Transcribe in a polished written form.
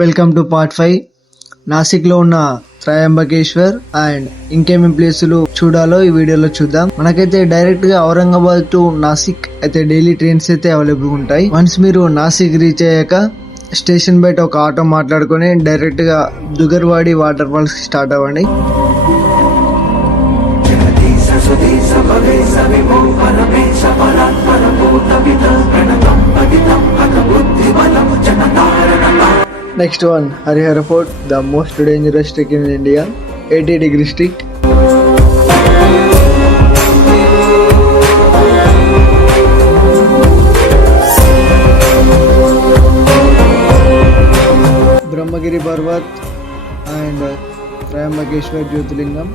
Welcome to part 5. నాసిక్ లో ఉన్న త్రయంబకేశ్వర్ అండ్ ఇంకేమేం ప్లేసులు చూడాలో ఈ వీడియోలో చూద్దాం. మనకైతే డైరెక్ట్ గా ఔరంగాబాద్ టు నాసిక్ అయితే డైలీ ట్రైన్స్ అయితే అవైలబుల్ ఉంటాయి. వన్స్ మీరు నాసిక్ రీచ్ అయ్యాక స్టేషన్ బయట ఒక ఆటో మాట్లాడుకొని డైరెక్ట్ గా దుగర్వాడి వాటర్ ఫాల్స్ స్టార్ట్ అవ్వండి. Next one, Harihara Fort, the most dangerous trek in India, 80-degree stick. Brahmagiri Parvat and Trayambakeshwar Jyotirlingam.